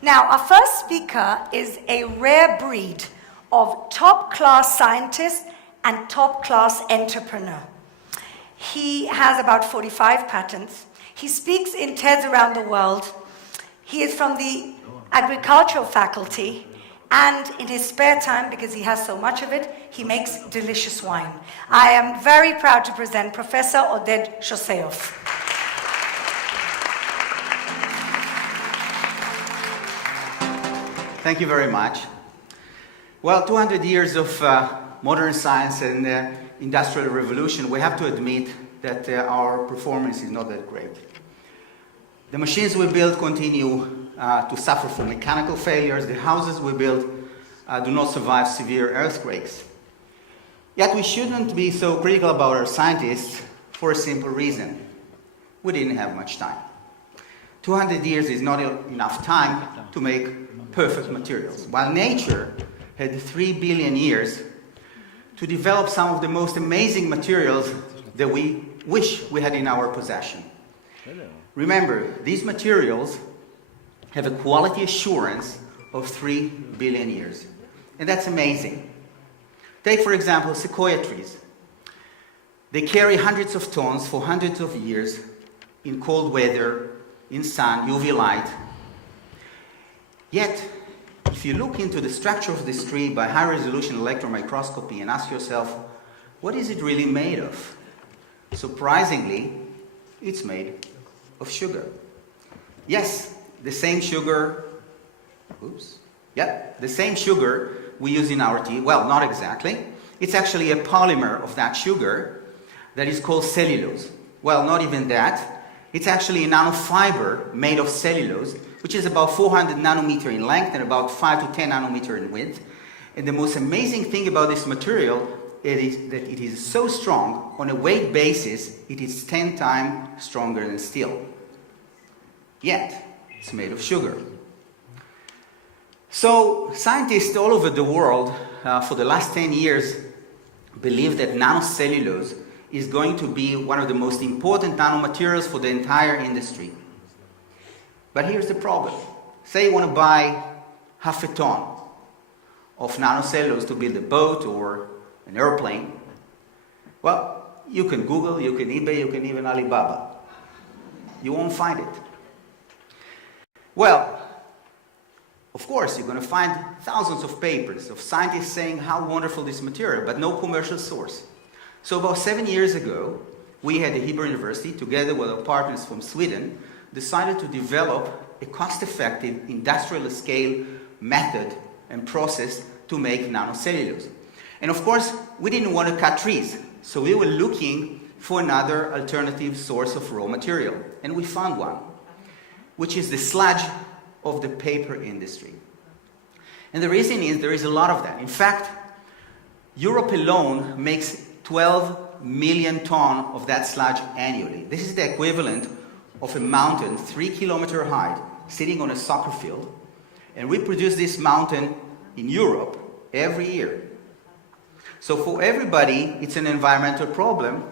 Now, our first speaker is a rare breed of top-class scientist and top-class entrepreneur. He has about 45 patents. He speaks in TEDs around the world. He is from the agricultural faculty, and in his spare time, because he has so much of it, he makes delicious wine. I am very proud to present Professor Oded Shoseyov. Thank you very much. Well, 200 years of modern science and industrial revolution, we have to admit that our performance is not that great. The machines we build continue to suffer from mechanical failures. The houses we build do not survive severe earthquakes. Yet we shouldn't be so critical about our scientists for a simple reason. We didn't have much time. 200 years is not enough time to make perfect materials, while nature had 3 billion years to develop some of the most amazing materials that we wish we had in our possession. Remember, these materials have a quality assurance of 3 billion years. And that's amazing. Take, for example, sequoia trees. They carry hundreds of tons for hundreds of years in cold weather, in sun, UV light. Yet, if you look into the structure of this tree by high-resolution electron microscopy and ask yourself, what is it really made of? Surprisingly, it's made of sugar. Yes, the same sugar, the same sugar we use in our tea. Well, not exactly. It's actually a polymer of that sugar that is called cellulose. Well, not even that. It's actually a nanofiber made of cellulose, which is about 400 nanometer in length and about 5 to 10 nanometer in width. And the most amazing thing about this material is that it is so strong. On a weight basis, it is 10 times stronger than steel. Yet, it's made of sugar. So, scientists all over the world for the last 10 years believe that nanocellulose is going to be one of the most important nanomaterials for the entire industry. But here's the problem. Say you want to buy half a ton of nanocellulose to build a boat or an airplane. Well, you can Google, you can eBay, you can even Alibaba. You won't find it. Well, of course, you're going to find thousands of papers of scientists saying how wonderful this material, but no commercial source. So about 7 years ago, we at the Hebrew University, together with our partners from Sweden, decided to develop a cost-effective industrial-scale method and process to make nanocellulose. And of course, we didn't want to cut trees, so we were looking for another alternative source of raw material. And we found one, which is the sludge of the paper industry. And the reason is there is a lot of that. In fact, Europe alone makes 12 million tons of that sludge annually. This is the equivalent of a mountain 3 kilometers high sitting on a soccer field. And we produce this mountain in Europe every year. So for everybody, it's an environmental problem.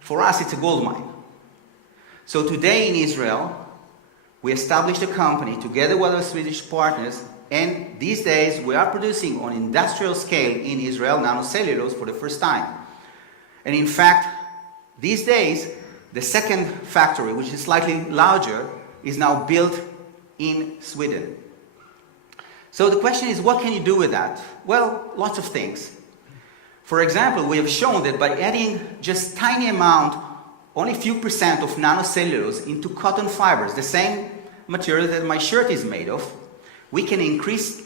For us, it's a gold mine. So today in Israel, we established a company together with our Swedish partners, and these days we are producing on industrial scale in Israel nanocellulose for the first time. And in fact, these days, the second factory, which is slightly larger, is now built in Sweden. So the question is, what can you do with that? Well, lots of things. For example, we have shown that by adding just tiny amount, only a few percent of nanocellulose into cotton fibers, the same material that my shirt is made of, we can increase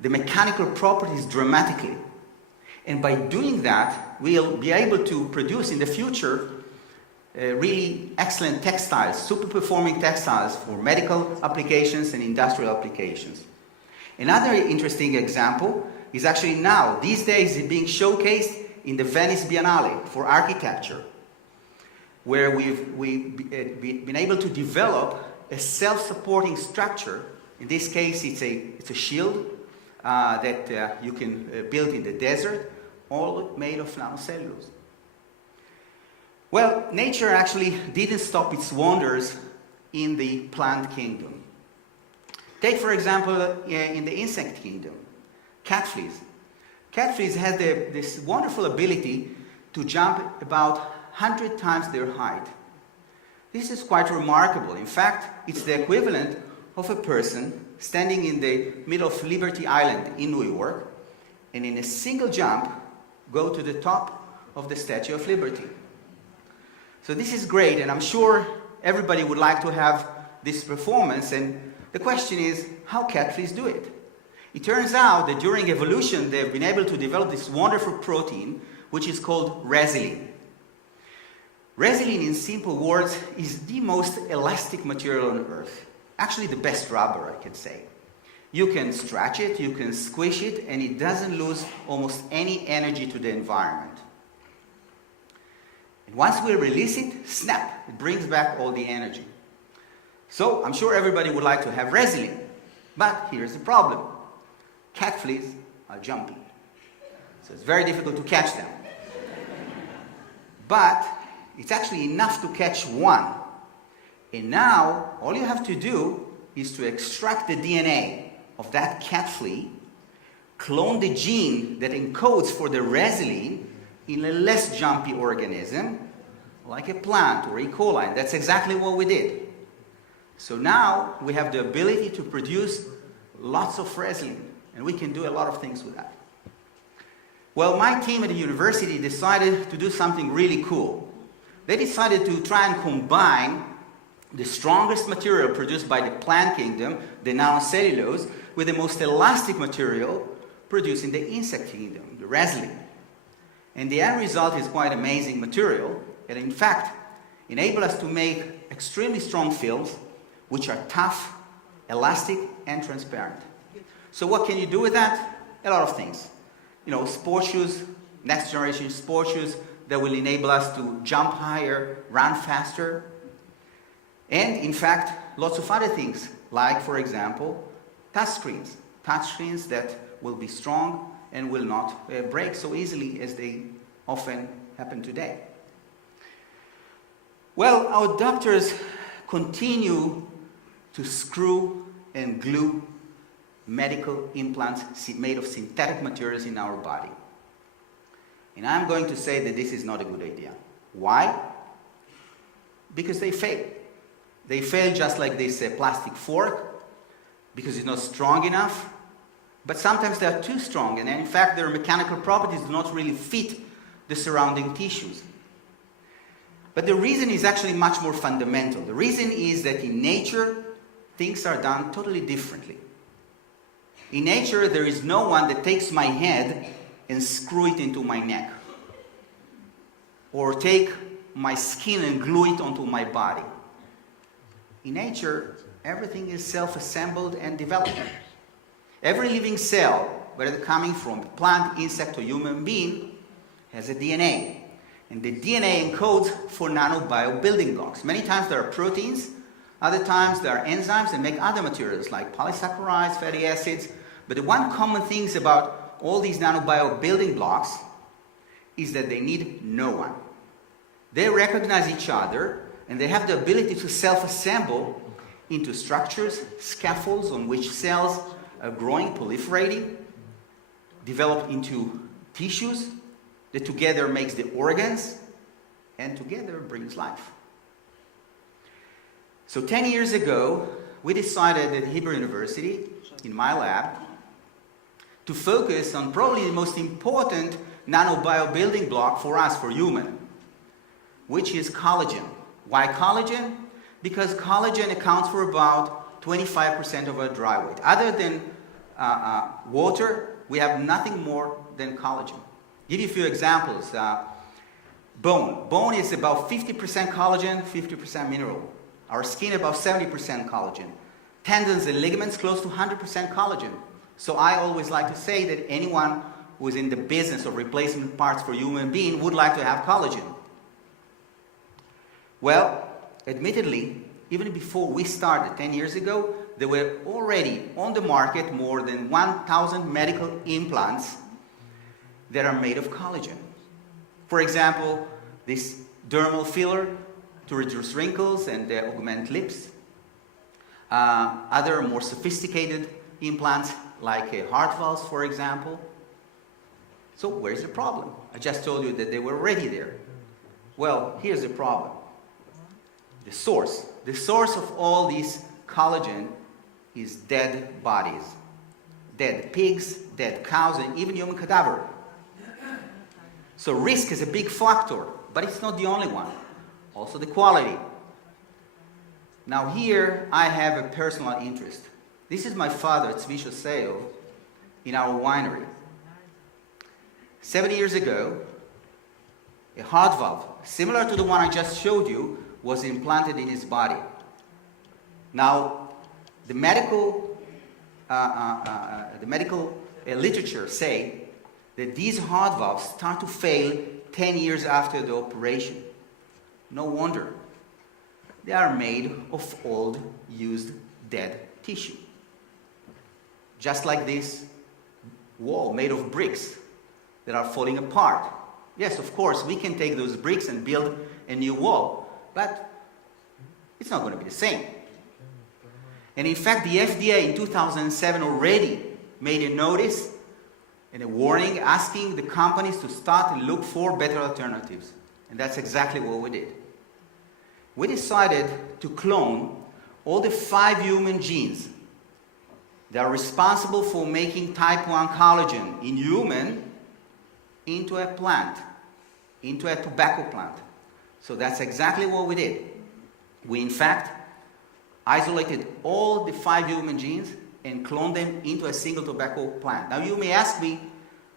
the mechanical properties dramatically. And by doing that, we'll be able to produce in the future really excellent textiles, super performing textiles for medical applications and industrial applications. Another interesting example is actually now, these days, it's being showcased in the Venice Biennale for architecture, where we've been able to develop a self-supporting structure. In this case, it's a shield that you can build in the desert, all made of nanocellulose. Well, nature actually didn't stop its wonders in the plant kingdom. Take, for example, in the insect kingdom, cat fleas. Cat fleas have this wonderful ability to jump about 100 times their height. This is quite remarkable. In fact, it's the equivalent of a person standing in the middle of Liberty Island in New York and in a single jump go to the top of the Statue of Liberty. So this is great, and I'm sure everybody would like to have this performance, and the question is, how cat fleas do it? It turns out that during evolution, they've been able to develop this wonderful protein, which is called resilin. Resilin, in simple words, is the most elastic material on Earth. Actually, the best rubber, I can say. You can stretch it, you can squish it, and it doesn't lose almost any energy to the environment. And once we release it, snap, it brings back all the energy. So, I'm sure everybody would like to have resilin. But here's the problem. Cat fleas are jumpy. So it's very difficult to catch them. But it's actually enough to catch one. And now, all you have to do is to extract the DNA of that cat flea, clone the gene that encodes for the resilin in a less jumpy organism, like a plant or E. coli. And that's exactly what we did. So now we have the ability to produce lots of resilin, and we can do a lot of things with that. Well, my team at the university decided to do something really cool. They decided to try and combine the strongest material produced by the plant kingdom, the nanocellulose, with the most elastic material produced in the insect kingdom, the resilin. And the end result is quite amazing material, and in fact, enable us to make extremely strong films, which are tough, elastic, and transparent. So what can you do with that? A lot of things. You know, sport shoes, next generation sport shoes that will enable us to jump higher, run faster. And in fact, lots of other things, like, for example, touchscreens. Touchscreens that will be strong and will not break so easily as they often happen today. Well, our doctors continue to screw and glue medical implants made of synthetic materials in our body. And I'm going to say that this is not a good idea. Why? Because they fail. They fail just like this plastic fork, because it's not strong enough, but sometimes they are too strong, and in fact their mechanical properties do not really fit the surrounding tissues. But the reason is actually much more fundamental. The reason is that in nature, things are done totally differently. In nature, there is no one that takes my head and screw it into my neck, or take my skin and glue it onto my body. In nature, everything is self-assembled and developed. Every living cell, whether coming from a plant, insect, or human being, has a DNA. And the DNA encodes for nanobio building blocks. Many times there are proteins, other times there are enzymes that make other materials like polysaccharides, fatty acids. But the one common thing about all these nanobio building blocks is that they need no one. They recognize each other, and they have the ability to self-assemble into structures, scaffolds on which cells are growing, proliferating, develop into tissues that together makes the organs, and together brings life. So 10 years ago, we decided at Hebrew University, in my lab, to focus on probably the most important nanobio building block for us, for human, which is collagen. Why collagen? Because collagen accounts for about 25% of our dry weight. Other than water, we have nothing more than collagen. Give you a few examples. Bone. Bone is about 50% collagen, 50% mineral. Our skin about 70% collagen. Tendons and ligaments close to 100% collagen. So I always like to say that anyone who is in the business of replacement parts for human being would like to have collagen. Well, admittedly, even before we started 10 years ago, there were already on the market more than 1,000 medical implants that are made of collagen. For example, this dermal filler to reduce wrinkles and augment lips. Other more sophisticated implants, like heart valves, for example. So where's the problem? I just told you that they were already there. Well, here's the problem. The source. The source of all this collagen is dead bodies. Dead pigs, dead cows, and even human cadaver. So risk is a big factor, but it's not the only one. Also the quality. Now here I have a personal interest. This is my father, Oded Shoseyov, in our winery. 7 years ago, a heart valve, similar to the one I just showed you, was implanted in his body. Now, the medical literature say that these heart valves start to fail 10 years after the operation. No wonder. They are made of old, used, dead tissue. Just like this wall made of bricks that are falling apart. Yes, of course, we can take those bricks and build a new wall, but it's not going to be the same. And in fact, the FDA in 2007 already made a notice and a warning asking the companies to start and look for better alternatives. And that's exactly what we did. We decided to clone all the 5 human genes that are responsible for making type 1 collagen in human into a plant, into a tobacco plant. So that's exactly what we did. We, in fact, isolated all the 5 human genes and cloned them into a single tobacco plant. Now you may ask me,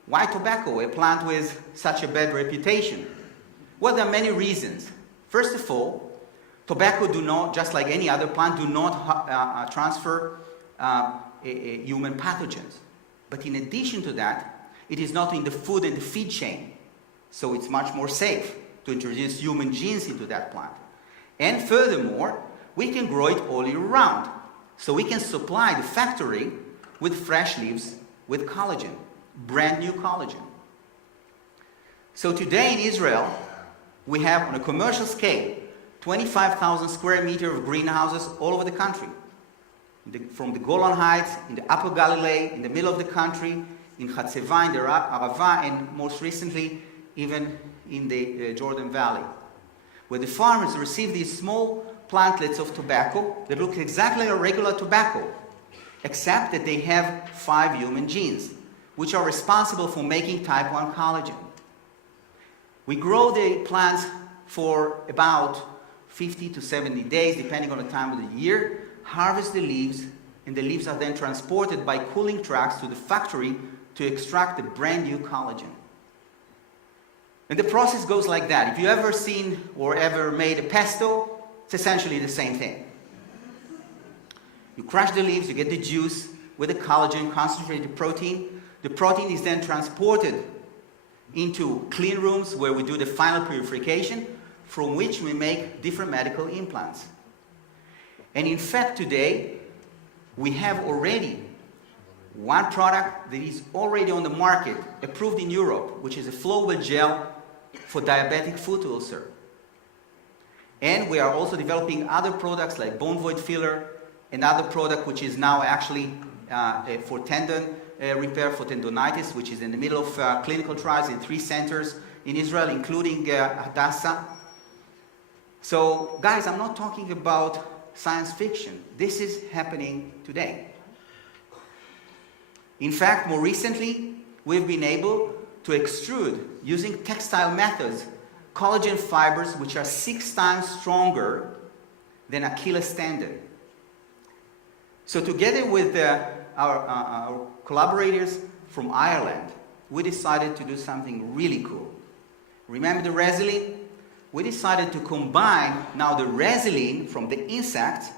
why tobacco, a plant with such a bad reputation? Well, there are many reasons. First of all, tobacco do not, just like any other plant, do not transfer human pathogens. But in addition to that, it is not in the food and the feed chain. So it's much more safe to introduce human genes into that plant. And furthermore, we can grow it all year round. So we can supply the factory with fresh leaves with collagen, brand new collagen. So today in Israel, we have on a commercial scale 25,000 square meters of greenhouses all over the country. From the Golan Heights, in the Upper Galilee, in the middle of the country, in Hatzeva, in the Arava, and most recently, even in the Jordan Valley, where the farmers receive these small plantlets of tobacco that look exactly like regular tobacco, except that they have 5 human genes, which are responsible for making type 1 collagen. We grow the plants for about 50 to 70 days, depending on the time of the year, harvest the leaves, and the leaves are then transported by cooling trucks to the factory to extract the brand new collagen. And the process goes like that. If you ever seen or ever made a pesto, it's essentially the same thing. You crush the leaves, you get the juice with the collagen, concentrated protein. The protein is then transported into clean rooms where we do the final purification, from which we make different medical implants. And in fact, today, we have already one product that is already on the market, approved in Europe, which is a flowable gel for diabetic foot ulcer. And we are also developing other products like bone void filler, another product which is now actually for tendon repair, for tendonitis, which is in the middle of clinical trials in 3 centers in Israel, including Hadassah. So, guys, I'm not talking about science fiction. This is happening today. In fact, more recently, we've been able to extrude, using textile methods, collagen fibers which are 6 times stronger than Achilles tendon. So together with our collaborators from Ireland, we decided to do something really cool. Remember the resin? We decided to combine now the resin from the insect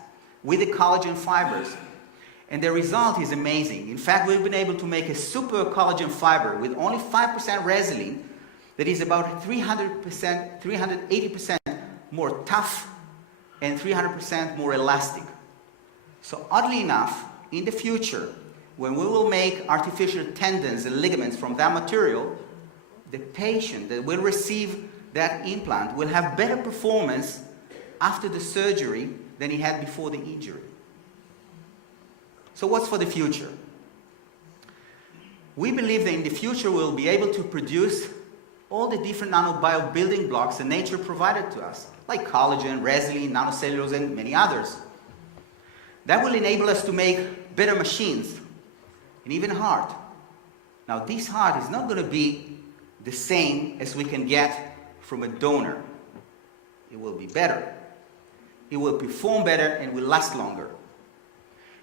with the collagen fibers. And the result is amazing. In fact, we've been able to make a super collagen fiber with only 5% resin that is about 380% more tough and 300% more elastic. So oddly enough, in the future, when we will make artificial tendons and ligaments from that material, the patient that will receive that implant will have better performance after the surgery than he had before the injury. So what's for the future? We believe that in the future we'll be able to produce all the different nanobio building blocks that nature provided to us, like collagen, resin, nanocellulose, and many others. That will enable us to make better machines, and even heart. Now, this heart is not going to be the same as we can get from a donor. It will be better. It will perform better and will last longer.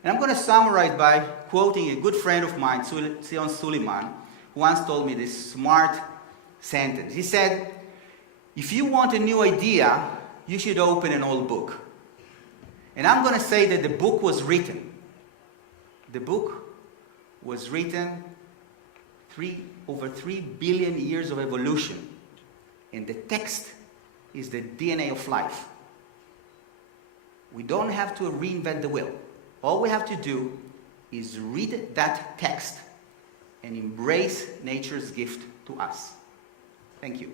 And I'm going to summarize by quoting a good friend of mine, Zion Suleiman, who once told me this smart sentence. He said, if you want a new idea, you should open an old book. And I'm going to say that the book was written. The book was written over 3 billion years of evolution. And the text is the DNA of life. We don't have to reinvent the wheel. All we have to do is read that text and embrace nature's gift to us. Thank you.